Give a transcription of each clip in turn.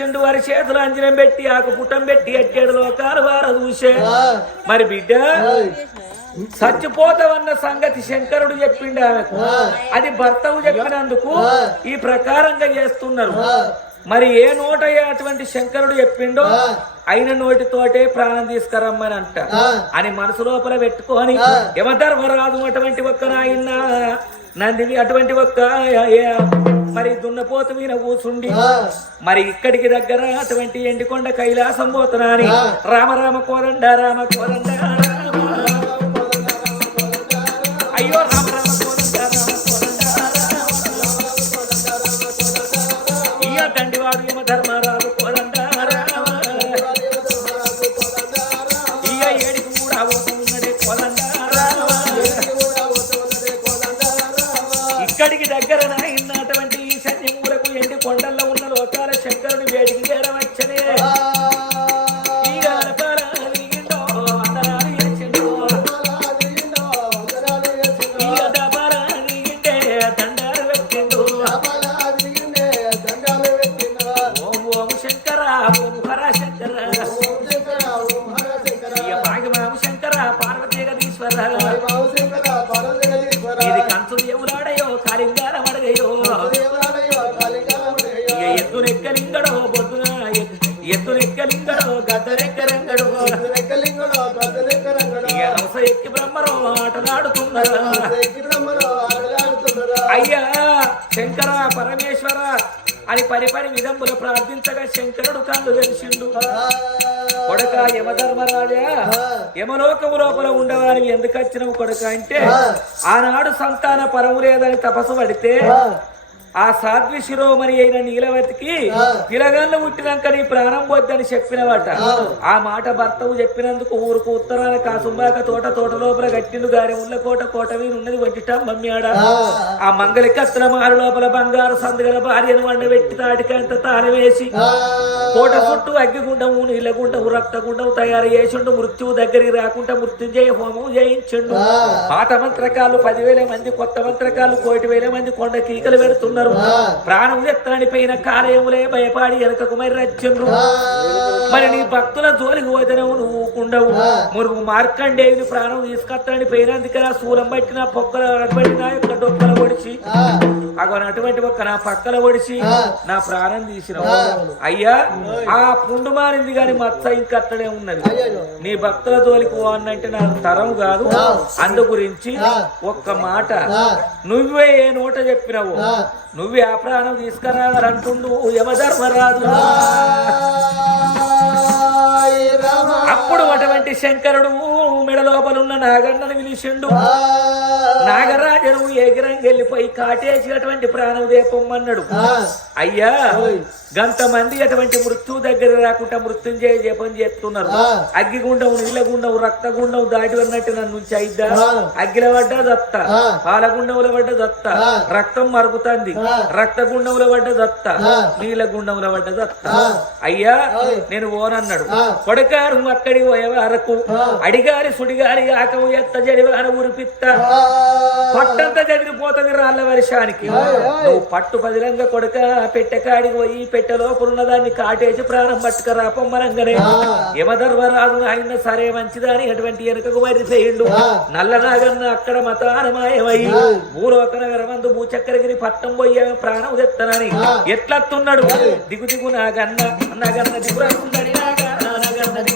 చూసిండు వారి చేతులు అంజనం పెట్టి ఆకు పుట్టం పెట్టి ఎట్టాడు లోకాలు వార చూసే. మరి బిడ్డ చచ్చిపోతావన్న సంగతి శంకరుడు చెప్పిండు ఆమెకు. అది భర్తవు చెప్పినందుకు ఈ ప్రకారంగా చేస్తున్నారు. మరి ఏ నోట అటువంటి శంకరుడు చెప్పిండో అయిన నోటితోటే ప్రాణం తీసుకురమ్మని అంట. అని మనసు లోపల పెట్టుకొని యమధర్మరాజు అటువంటి ఒక్క నాయన నందిని అటువంటి ఒక్క మరి దున్నపోతు మీద కూసుండి మరి ఇక్కడికి దగ్గర అటువంటి ఎండికొండ కైలాసం పోతున్నా అని. రామ రామ కోరండ రామ కోరండ రామ అయ్యో ఇక్కడికి దగ్గర ఆటలాడుతున్నారు అయ్యా శంకర పరమేశ్వర అని పరిపరి విధంబులు ప్రార్థించగా శంకరుడు కళ్ళు తెలిసిండు కొడక యమధర్మరాజా యమలోకము లోపల ఉండవాని ఎందుకు వచ్చినవు కొడక అంటే ఆనాడు సంతాన పరము లేదని తపస్సు పడితే ఆ సాధ్వి శిరోమణి అయిన నీలవతికి పిలగన్లు పుట్టినాక నీ ప్రాణం వద్దని చెప్పినవాట. ఆ. మాట భర్తవు చెప్పినందుకు ఊరుకు ఉత్తరాన కాసుంబాక తోట తోట లోపల గట్టిండు గారి ఉళ్ళ కోట కోట మీద ఉన్నది వంటిట మమ్మియాడ. ఆ. మంగళి కత్తుల మారు లోపల బంగారు సందుగల భార్యను వండబెట్టి తాటికంత తాళం వేసి కోట చుట్టూ అగ్గిగుండము నీళ్ళగుండము రక్తగుండము తయారు చేసిండు. మృత్యువు దగ్గరికి రాకుండా మృత్యుంజయ హోమం చేయించిండు. పాత మంత్రకాలు పదివేల మంది కొత్త మంత్రకాలు కోటి వేల మంది కొండ కీకలు పెడుతున్నారు. ప్రాణం ఎత్తనిపోయిన కాలేములే భయపాడి వెనకకు మరి రచ్చిండ్రు మరి నీ భక్తుల జోలికి పోతేనేమో నువ్వు ఊకుండవు మురుగు మార్కండేవిని ప్రాణం తీసుకొస్తానని పోయినందుకే నా శూలం పట్టిన పొక్కల పట్టిన యొక్క డొక్కల పొడిచి అగో అటువంటి ఒక్క నా పక్కల ఒడిచి నా ప్రాణం తీసిన అయ్యా ఆ పుండు మారింది గాని మచ్చ ఇంకట్టడే ఉన్నది. నీ భక్తుల జోలికి పోవన్నంటే నా తరం కాదు. అందు గురించి ఒక్క మాట. నువ్వే ఏ నోట చెప్పినవు. నువ్వే ఆ ప్రాణం తీసుకురావాలంటుండు. యమధర్మరాజు. అప్పుడు అటువంటి శంకరుడు మెడ లోపల ఉన్న నాగన్నను పిలిచిండు నాగరాజను ఎగిరంగి వెళ్ళిపోయి కాటేసినటువంటి ప్రాణం దేపమ్మన్నాడు అయ్యా గంత మంది అటువంటి మృత్యు దగ్గర రాకుండా మృత్యుంజయ జపం చేస్తున్నారు. అగ్గిగుండం నీళ్ళగుండం రక్తగుండం దాటి ఉన్నట్టు నన్ను నుంచి అయిద్దా అగ్గిల పడ్డ దత్త. పాలగుండముల పడ్డ దత్త. రక్తం మరుగుతుంది. రక్తగుండముల పడ్డ దత్త. నీళ్ళగుండముల పడ్డ దత్త. అయ్యా నేను ఓనన్నాడు. కొడకారు అక్కడి పోయే వరకు అడిగారి సుడిగారి ఆకము ఎత్త జడివాన ఉరిపిత్త. పట్టంత చదిరిపోతుంది రాళ్ళ వర్షానికి. నువ్వు పట్టు పదిలంగా కొడుక పెట్టెకాడికి పోయి పెట్టె లోపల ఉన్నదాన్ని కాటేసి ప్రాణం పట్టుకరా పొమ్మనంగానే. యమధర్మరాజు ఆయన సరే మంచిదని అటువంటి వెనుకకు మరిసేయండు నల్లనాగన్న అక్కడ మతానమాయమై భూలోక నగరమందు భూచక్రగిరి పట్టం పోయే ప్రాణం తెత్తనని. ఎట్లత్తున్నాడు? దిగు దిగు నాగన్న. నాగన్న దిగురా నాగన్న আপনাদের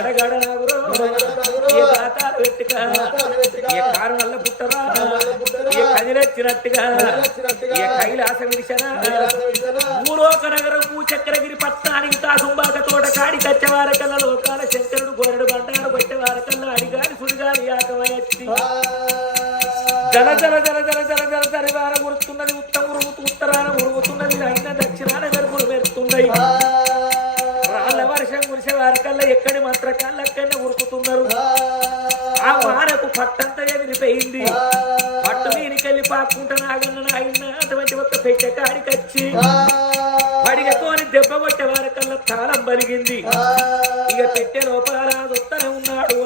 గడగడ ఏ దాతాలు వెట్టుక ఏ కారు నల్ల పుట్టరా ఏ కదిలెచ్చినట్టుగా ఏ కైలాస విడిచన భూలోక నగరం భూచక్రగిరి పట్నానికి తాసుంబాక తోట కాడి కచ్చవారకల్ల లోకాల శంకరుడు గోరడు బండారు కొట్టేవారకల్ల అడిగాని సుడిగాని యాకమయచ్చి జల జల జల జల జల జల జరివార ఉరుకుతున్నది పట్టంత ఎదిరిపోయింది పట్టు మీనికెళ్ళి పాక్కుంటా నాగన్న నాయన్న అటువంటి ఒక్క పెట్టె కాడికొచ్చి పడిగతోని దెబ్బ కొట్టే వారికల్లా తాళం బలిగింది ఇక పెట్టె లోపల ఉన్నాడు.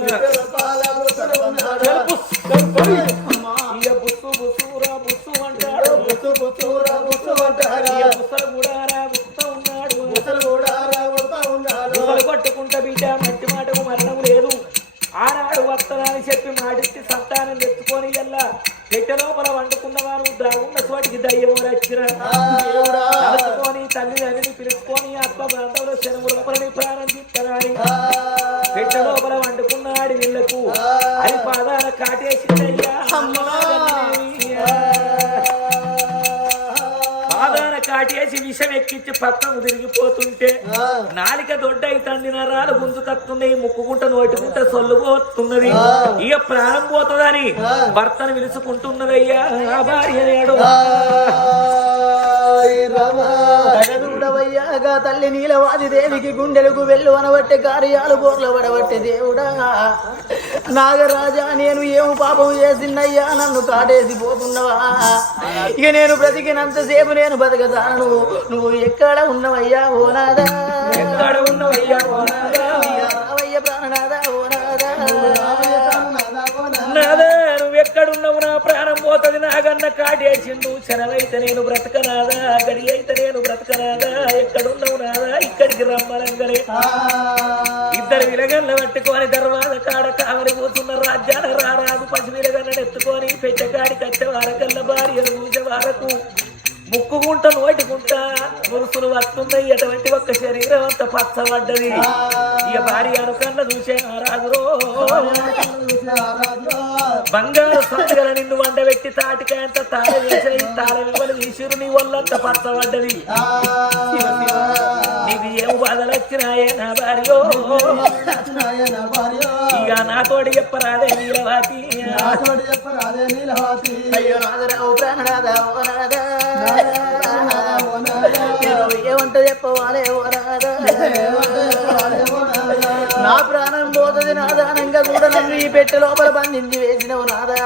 పక్కకు తిరిగిపోతుంటే నాలిక దొడ్డ అయితంది నరాలు గుంజుకత్తున్నాయి ముక్కుకుంట నోటికుంట సొల్లు పోతున్నది. ఇక ప్రాణం పోతుందని భర్తను విలుసుకుంటున్నదయ్యా ఆ భార్య నేడు. చూడవయ్యాగా తల్లి నీలవాది దేవికి గుండెలకు వెళ్ళు అనబట్టే కార్యాలు బోర్ల పడబట్టే దేవుడా. నాగరాజా నేను ఏం పాపం చేసినయ్యా నన్ను కాటేసి పోతున్నవా ఇక నేను బ్రతికినంతసేపు నేను బతకతాను. నువ్వు ఎక్కడ ఉన్నవయ్యా ఓ నాదా ఎక్కడ ఉన్నవయ్యా? రావయ్య ప్రాణనాదా ఓ నాదా నాదా నువ్వు ఎక్కడున్నావు నా ప్రాణం పోతుంది. నాగన్న కాటేసిండు. శనవైతే నేను బ్రతకనాదా గడి అయితే నేను బ్రతకనాదా ఎక్కడున్నావు నాదా? ఇక్కడికి రమ్మనంగలే ఇద్దరు విలగల్ల పట్టుకొని దర్వాజ కాడ కావలి పోతున్న రాజ్యాల రారాదు పసి విలగల్లను ఎత్తుకొని పెట్టకాడి కచ్చే వారకల్ల భార్యను పూజ వారకు. ముక్కుగుంట నోటిగుంట మురుసులు వస్తున్నాయి అటువంటి ఒక్క శరీరం అంత పచ్చబడ్డది. ఇక భార్య అనుకన్న చూసే ఆ రాజురో. బంగారు సంతగల నిన్ను వండబెట్టి తాటికాయంత తాళ వేసాయి తాళ వివలు తీసిరు నీ వల్లంత పచ్చబడ్డది. నీకు ఏం బాధలు? వచ్చినాయే నా భార్యో ఇక నాతోటి చెప్పరాదే నీలవాతి. అయ్యో నాదరా ఓ ప్రాణనాదా ఓ నాదా నేను ఏమంట చెప్పవాలే ఓ నాదా నా ప్రాణం పోతుంది నాదానంగా కూడా నన్ను ఈ పెట్టె లోపల బంధించి వేసినవు నాదా.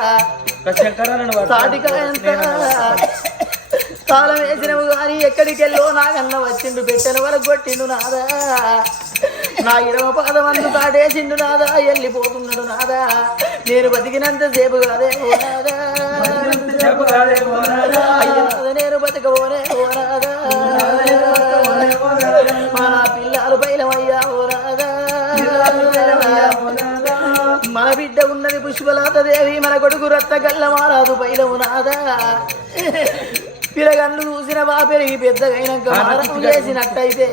తాటికాయంత తాళం వేసినవు కానీ ఎక్కడికి వెళ్ళో నాగన్న వచ్చిండు పెట్టెల వరకు కొట్టిండు నాదా. నా ఇడమ పాదం అందు తాటేసిండు నాదా వెళ్ళిపోతున్నాడు నాదా. నేను బతికినంత సేపు కాదే నాదా. నేను బతకబోనే ఓ నాదా. మన పిల్లలు పైలమయ్యా ఓ నాదా. మన బిడ్డ ఉన్నది పుష్పలత దేవి మన కొడుకు రత్న కళ్ళ మారాదు పైలము నాదా. పిల్లగన్ను చూసిన బా పెరిగి పెద్దగైనాక మారం చేసినట్టయితే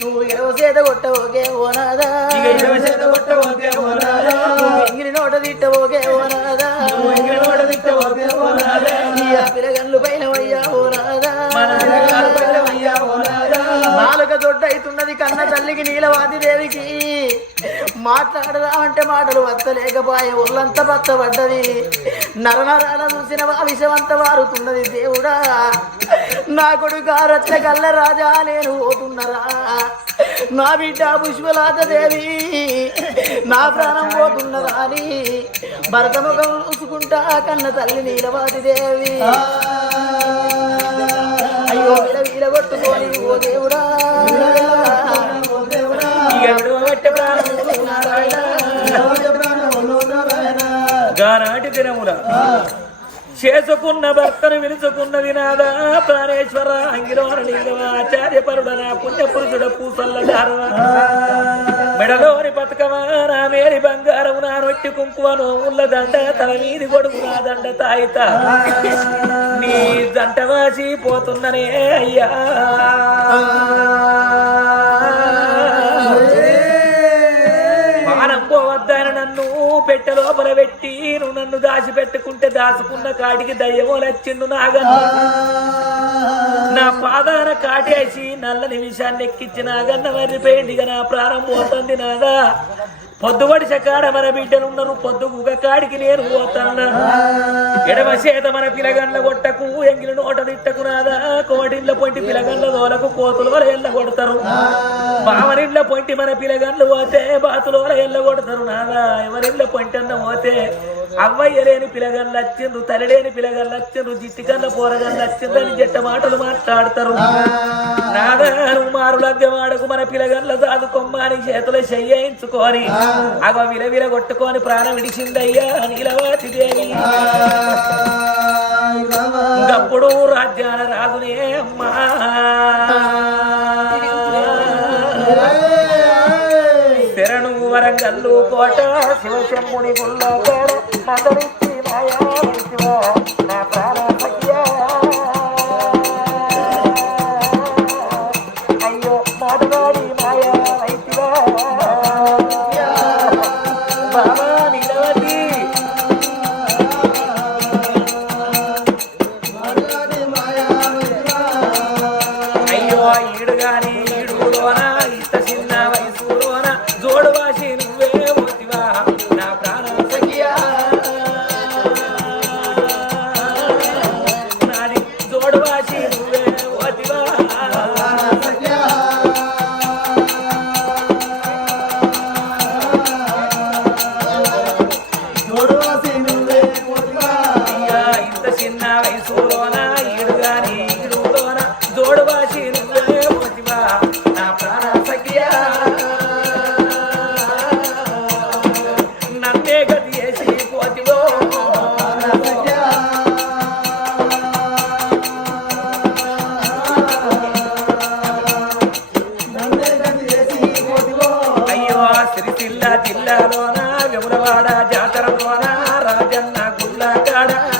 నువ్వు ఇరవ చేత కొట్టవోకే ఓ నాదా ఇక ఇరవ చేత కొట్టవోకే ఓ నాదా. నువ్వు ఎంగిలి నోట తిట్టవోకే ఓ నాదా ఎంగిలి నాలుక దొడ్డైతున్నది కన్న తల్లికి నీలవాది దేవికి. మాట్లాడదామంటే మాటలు వత్తలేకపాయే ఒళ్ళంతా పచ్చబడ్డది. నరనరాల చూసిన విషమంత వారుతున్నది దేవుడా. నా కొడుకు రత్న కల్ల రాజా నేను పోతున్నరా. నా బిడ్డ పుష్పలాత దేవి నా ప్రాణం పోతున్నదా అని భరత ముఖం చూసుకుంటా కన్న తల్లి నీలవాది దేవి. అయ్యో కొట్టుకొని ఓ దేవుడా. గానాటి దినముల చేసుకున్న భర్తను విలుచుకున్నది నాదా. ప్రాణేశ్వర లింగమ ఆచార్య పరుడన పుణ్య పురుషుడ పూసల్ల గారవ. మెడలోని బతుకమా నా మేరి బంగారం నా నొట్టి కుంకుమ నోముల దండ. తల మీది కొడుకు నా దండ తాయిత. నీ పోతుందనే అయ్యా. పోవద్దని నన్ను పెట్టె లోపల పెట్టి నువ్వు నన్ను దాచిపెట్టుకుంటే దాచుకున్న కాటికి దయ్యమోలొచ్చిండు నాగన్న నా పాదాన కాటేసి నల్ల నిమిషాన్ని ఎక్కించి నాగన్న మర్రిపోయిండిగా నా ప్రారంభం అవుతుంది నాగా. పొద్దుబడి చకాడ మన బిడ్డలున్నారు పొద్దు గుగ కాడికి నేను పోతానా? ఎడమ చేత మన పిలగండ్ల కొట్టకు ఎంగిలి నోట తిట్టకు నాదా? కోటిండ్ల పొంటి పిలగండ్ల దోలకు కోతులు ఎల్ల కొడతారు. బావరిండ్ల పొంటి మన పిలగండ్లు పోతే బాతులు ఎల్ల కొడతారు నాదా? ఎవరిండ్ల పొంటి అన్న పోతే? అవ్వయ్య లేని పిలగండ్లు వచ్చిండ్రు తలలేని పిలగండ్లు వచ్చిండ్రు జిట్టికల్ల వచ్చిండ్రు అని జట్ట మాటలు మాట్లాడతారు. నాదా నువ్వు మారు లగ్గమాడకు మన పిలగండ్ల సాదుకొమ్మని చేతులు చెయ్యించుకొని అవ విలవిల కొట్టుకొని ప్రాణం విడిచిందయ్యా నీలవాతి దేవి. గప్పుడు రాజ్యాల రాజునే అమ్మా. శరణు వరంగల్లు కోట శివశంభుని గుళ్ళ కోడ నా ప్రాణ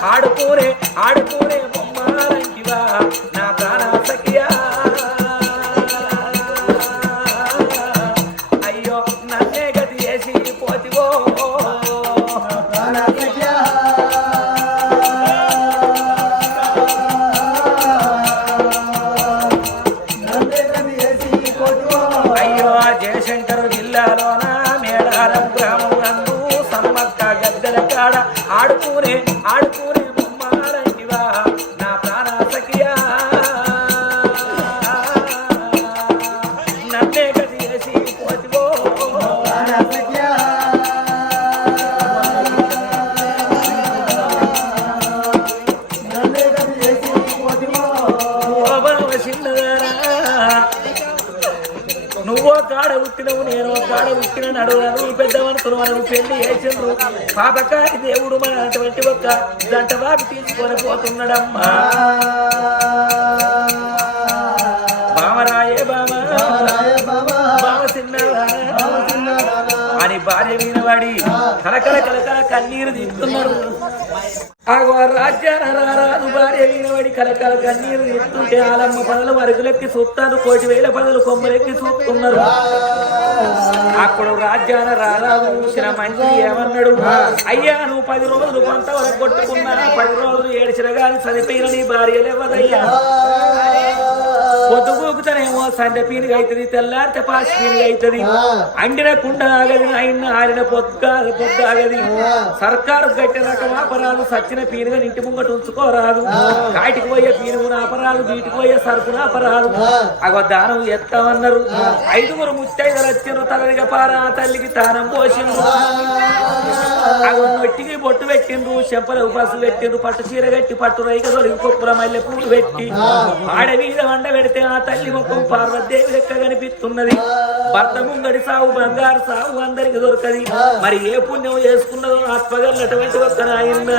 ఆడుకోరే ఆడుకోరే నువ్వో కాడ ఉట్టినవు నేను కాడ ఉట్టిన నడువు పెద్ద మనుషులు మనకు పెళ్ళి చేసిండ్రు. పాపకారి దేవుడు మన అటువంటి ఒక్క జంట బాబు తీసుకొని పోతున్నాడమ్మా. బామరాయే బామ. బామ చిన్నదా అని భార్య వినవాడి కలకల కలకల కన్నీరు తీస్తున్నాడు ఆగో రాజ్యాన రారాదు భార్య వినవాడి కలకాల కన్నీరు ఎత్తుంటే ఆలమ్మ పదలు మరుగులెక్కి చూస్తారు కోటి వేల పదలు కొమ్మలెక్కి చూస్తున్నారు అప్పుడు రాజ్యాన రారాదు చూసిన మంచి ఏమన్నాడు? అయ్యా నువ్వు పది రోజులు కొంత వరకు కొట్టుకున్నా పది రోజులు ఏడిచిన కానీ చనిపోయిన నీ భార్య లేవదయ్యా పొద్దుగూకుతానేమో సండ పీనుగా అవుతుంది తెల్లారితే పాసి పీనుగా అవుతుంది అండిన కుండ ఆగది ఆయన ఆరిన పొద్దు పొద్దు ఆగది సర్కారు గట్టి రకం ఆపరాదు సచ్చిన పీనుగా ఇంటి ముంగట ఉంచుకోరాదు. కాటికి పోయే పీనుగున ఆపరాదు వీటికి పోయే సరుకున ఆపరాదు అగో దానం ఎత్తామన్నారు. ఐదుగురు ముత్తైదులు వచ్చిండ్రు తలదిగా పారా తల్లికి తానం పోసిండ్రు. అగో నొట్టికి బొట్టు పెట్టిండ్రు చెంపల ఉపాసు పెట్టిండ్రు పట్టు చీర కట్టి పట్టు రైక తొలగి కుప్పుర మల్లె పూలు పెట్టి ఆడ మీద వండ పెడితే ఆ తల్లి ముఖం పార్వదేవి లెక్క కనిపిస్తున్నది. భర్త ముంగడి సాగు బంగారు సాగు అందరికి దొరకది. మరి ఏ పుణ్యం చేసుకున్నదో అటువంటి ఒక్క నాయన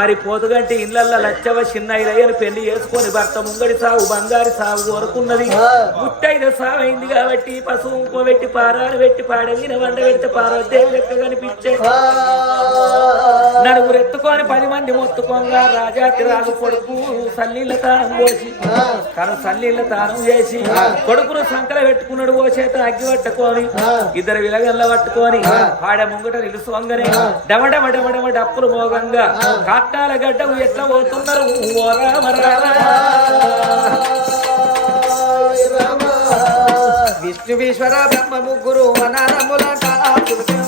మరి పోతుగంటి ఇళ్ళల్లో లచ్చవ చిన్న ఇరయ్యను పెళ్ళి చేసుకొని భర్త ముంగడి సాగు బంగారు సాగు కోరుకున్నది ముట్టైన అయింది కాబట్టి పశువు ఇంకో పెట్టి పారాలు పెట్టి పాడవిన వండ పెడితే పార్వదేవి లెక్క కనిపించే పది మంది మొత్తుకొంగా రాజా తిరాలు కొడుకు సల్లీల తానం పోసి తను సల్లీల తానం చేసి కొడుకును సంకల పెట్టుకున్నాడు ఓ అగ్గి పట్టుకొని ఇద్దరు విలగల్ల పట్టుకొని ఆడ ముంగట నిలుసోంగనే డమడమ డమడమ డప్పులు మోగంగా కాట్టాల గడ్డ ఎట్లా పోతున్నారు విష్ణు విశ్వర విష్ణువీశ్వర బ్రహ్మ ముగ్గురు వనారములంట దుర్గ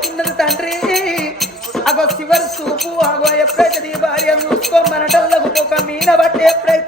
పోతున్నది తండ్రి. అగో శివరు చూపు అగో ఎప్పుడైతే నీ భార్య చూసుకో మన చూసుకోమనటల్లకు ఒక మీన బట్టి ఎప్పుడైతే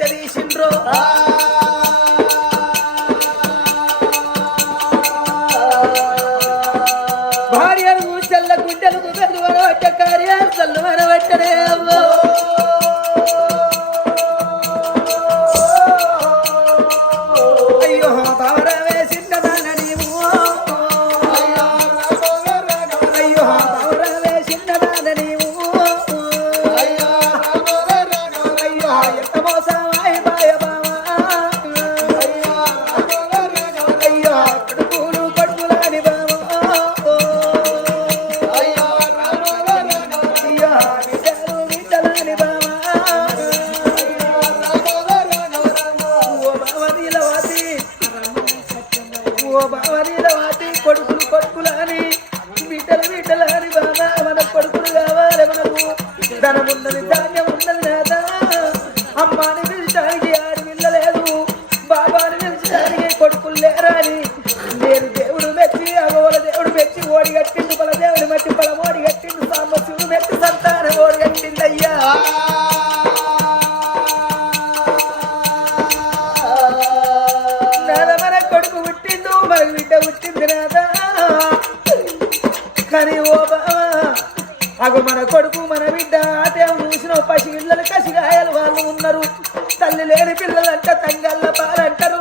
చూసిన పసిగిళ్ళలు కసిగాయలు వాళ్ళు ఉన్నారు. తల్లి లేని పిల్లలంట తంగళ్ళ పాలంటారు.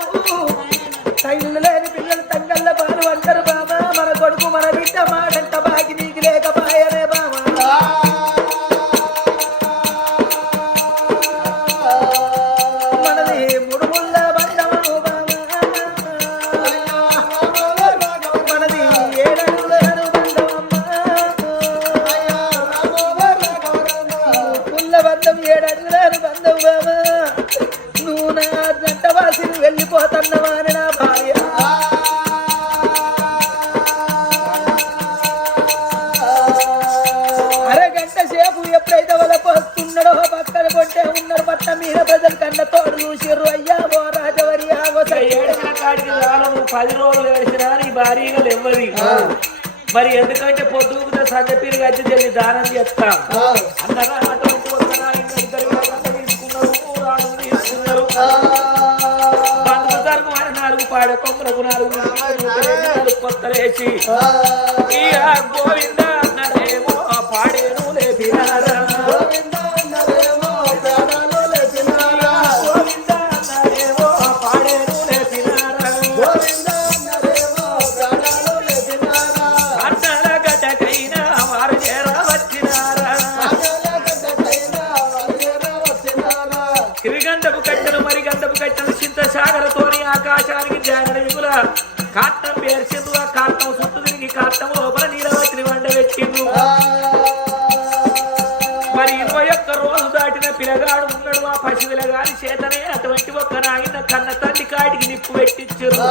ఊరు అయ్యా ఓ రాజవరి పది రోజులు నీ భారీగా ఎవ్వరి మరి ఎందుకంటే పొద్దుకు సంగపీరు గచ్చి చెల్లి దానం చేస్తా. అందరూ నాలుగు పాడ గోవింద కాట్టం పేర్చిండు ఆ కాట్టం చుట్టూ తిరిగి కాట్టం లోపల నీలవతిని వండ పెట్టిండు మరి ఇరవై ఒక్క రోజు దాటిన పిల్లగాడు ఉన్నాడు ఆ పసివిల గారి చేతనే అటువంటి ఒక్క నాగిన కన్న తల్లి కాటికి నిప్పు పెట్టించారు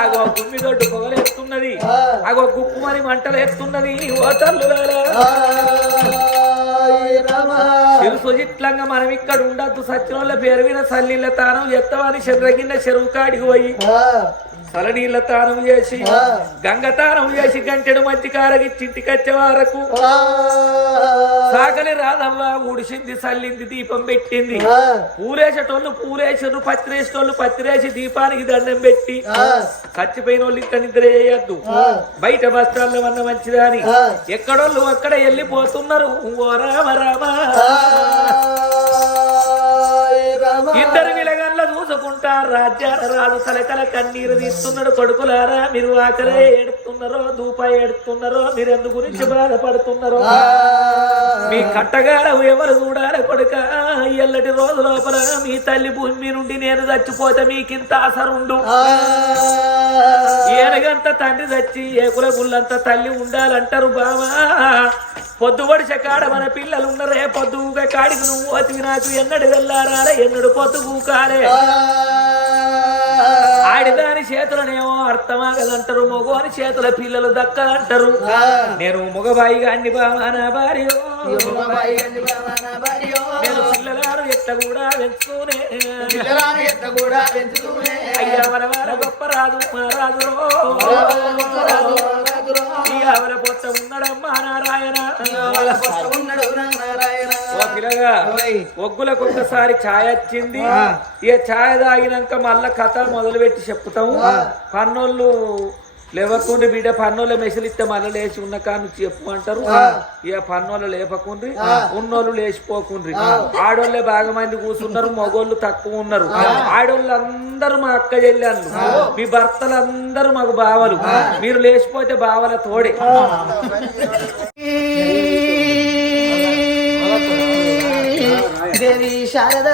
ఆగో గుమ్మిదొడ్డు పొగలేస్తున్నది. ఆగో గుప్పుమని మంటలు ఎత్తున్నది ఓ తల్లు ఇట్లంగా మనం ఇక్కడ ఉండద్దు సత్యంలో పేరు మీద సల్లిళ్ళ తానం ఎత్తవని చెర్రగిన్న చెరువు కాడికి పోయి. సలనీళ్ళ తానం చేసి గంగ తానం చేసి గంటెడు మధ్య కారగిచ్చి ఇంటికి వచ్చే వరకు సాగలి రాదవ్వ ఉడిసింది సల్లింది దీపం పెట్టింది. పూలేసేటోళ్ళు పూలేసారు పత్తిరేసేటోళ్ళు పత్తిరేసి దీపానికి దండం పెట్టి. చచ్చిపోయిన వాళ్ళు ఇక్కడ నిద్ర చేయొద్దు. బయట బస్టాల్లో ఉన్న మంచిదాని. ఎక్కడోళ్ళు అక్కడ వెళ్ళిపోతున్నారు. ఓ రామ రామ. ఇద్దరు విలగల్ల చూసుకుంటా రాజ్యాల రాజు కలకల కన్నీరు తీస్తున్నాడు కొడుకులారా మీరు ఆకలే ఏడుతున్నారో దూప ఏడుతున్నారో మీరు ఎందు గురించి బాధపడుతున్నారో? మీ కట్టగాడ ఎవరు చూడాలి కొడుక? ఎల్లటి రోజు లోపల మీ తల్లి భూమి నుండి నేను చచ్చిపోతే మీకింత అసరుండు ఏనగంత తండ్రి చచ్చి ఏకుల గుళ్ళంత తల్లి ఉండాలంటారు బావా. పొద్దుబడిసే కాడ మన పిల్లలు ఉన్నరే పొద్దుగా కాడికి నువ్వు పోతివి నాకు ఎన్నడు వెళ్ళారా ఎన్నడు పొద్దు కాలే. ఆడిదాని చేతులనేమో అర్థమాగదంటారు మగవాని చేతుల పిల్లలు దక్కదంటారు నేను మగబాయిగా అన్ని బావా నా భార్య. నేను పిల్లలారు ఎట్ట కూడా వెంచుకునే అయ్యా మన వార గొప్ప రాదు మా రాజు అవల పొట్ట ఉన్నాడమ్మా నారాయణ. ఒగ్గులకు ఒక్కసారి ఛాయ్ వచ్చింది. ఇక ఛాయ్ తాగినాక మళ్ళా కథ మొదలు పెట్టి చెప్తాము పన్నోళ్ళు లేవకుండ్రి బిడ్డ పన్నోళ్ళ మెసలు ఇస్తే మళ్ళీ లేచి ఉన్న కాను చెప్పు అంటారు. ఇక పన్నోళ్ళు లేపకుండ్రి ఉన్నోళ్ళు లేచిపోకుండ్రి. ఆడోళ్ళే బాగా మంది కూర్చున్నారు మగోళ్ళు తక్కువ ఉన్నారు. ఆడోళ్ళు అందరూ మా అక్క చెల్లెళ్ళు. మీ భర్తలు అందరూ మాకు బావలు. మీరు లేచిపోతే బావల తోడే. దేవి శారద.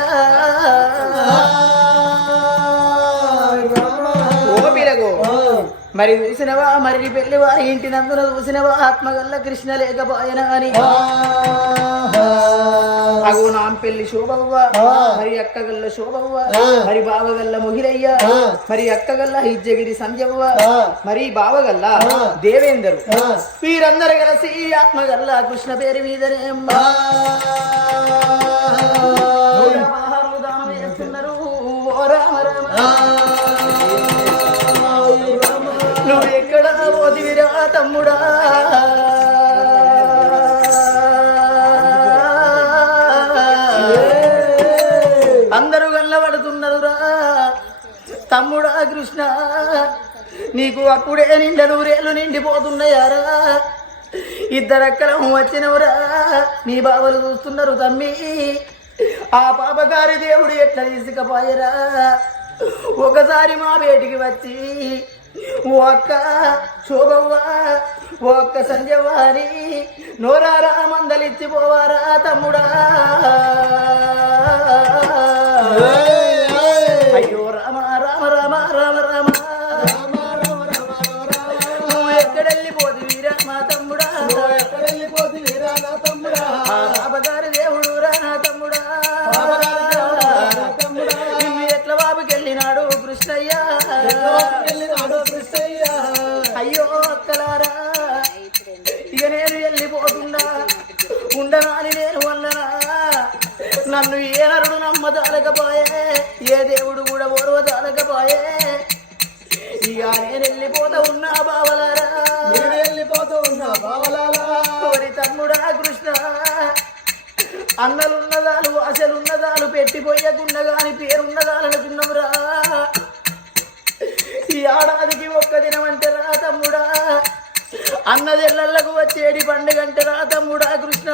మరి చూసినవా? మరి పెళ్ళి వారి ఇంటి నందున చూసినవా? ఆత్మగల్ల కృష్ణ లేకపోయనా అని. అగు నాం పెళ్ళి శోభవ్వ. మరి అక్కగల్ల శోభవ్వ. మరి బావగల్ల ముగిరయ్య మరి అక్కగల్ల హిజ్జగిరి సంజవ్వ మరి బావగల్ల దేవేందరు. వీరందరు కలిసి ఆత్మగల్ల కృష్ణ పేరు మీదనే చేస్తున్నారు. ఓ రామ రామ. తమ్ముడా. అందరూ గల్లబడుతున్నారురా. తమ్ముడా కృష్ణ నీకు అప్పుడే నిండ నూరేళ్ళు నిండిపోతున్నాయారా? ఇద్దరక్కలం వచ్చినవురా. మీ బావలు చూస్తున్నారు తమ్మి. ఆ పాపగారి దేవుడు ఎట్లా తీసుకపోయరా? ఒకసారి మా బేటికి వచ్చి ఒక్క శోభవ్వ ఒక్క అక్క సంజవ్వ అని నోరారా పోవారా తమ్ముడా? ఇక నేను వెళ్ళిపోతున్నా ఉండనాని నేను వల్లనా నన్ను ఏ నరుడు నమ్మదాలకపోయే ఏ దేవుడు కూడా ఓర్వదాలకపోయే ఇక నేను వెళ్ళిపోతా ఉన్నా బావలారా. ఓరి తమ్ముడా కృష్ణ అన్నలున్నదాలు ఆశలున్నదాలు పెట్టిపోయకున్న గాని పేరున్నదాలనుకున్నవురా ఈ ఏడాదికి ఒక్క దినం అంటే రా తమ్ముడా. అన్నదెల్లలకు వచ్చేడి పండుగ అంటే రా తమ్ముడా కృష్ణ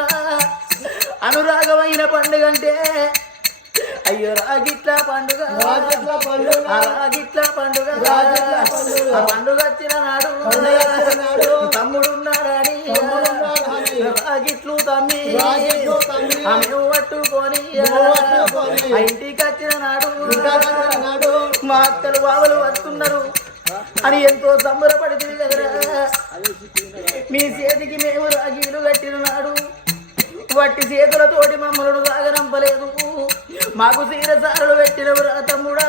అనురాగమైన పండుగ అంటే అయ్యో రాగిట్ల పండుగ రాగిట్ల పండుగ. ఆ పండుగ వచ్చిన నాడు తమ్ముడున్నాడని. రాగిట్లు తమ్మి. ఆమె పట్టుకొని. ఆ ఇంటికి వచ్చిన నాడు. మా అక్కలు బావలు వస్తున్నారు అని ఎంతో సంబరపడుతుంది కదరా మీ చేతికి మేము రాగీలు కట్టిన నాడు వట్టి చేతులతోటి మమ్మలను సాగనంపలేదు మాకు సీరసారులు పెట్టినవురా తమ్ముడా.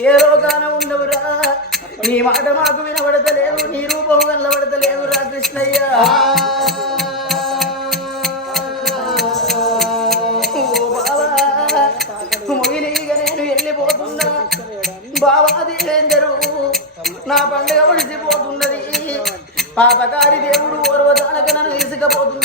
ఏ రోగాన ఉన్నవురా నీ మాట మాకు వినబడతలేదు నీ రూపం వెళ్ళబడతలేదు రా కృష్ణయ్య. పాపకారి దేవుడు ఓర్వదానక నన్ను ఇసుకపోతుంది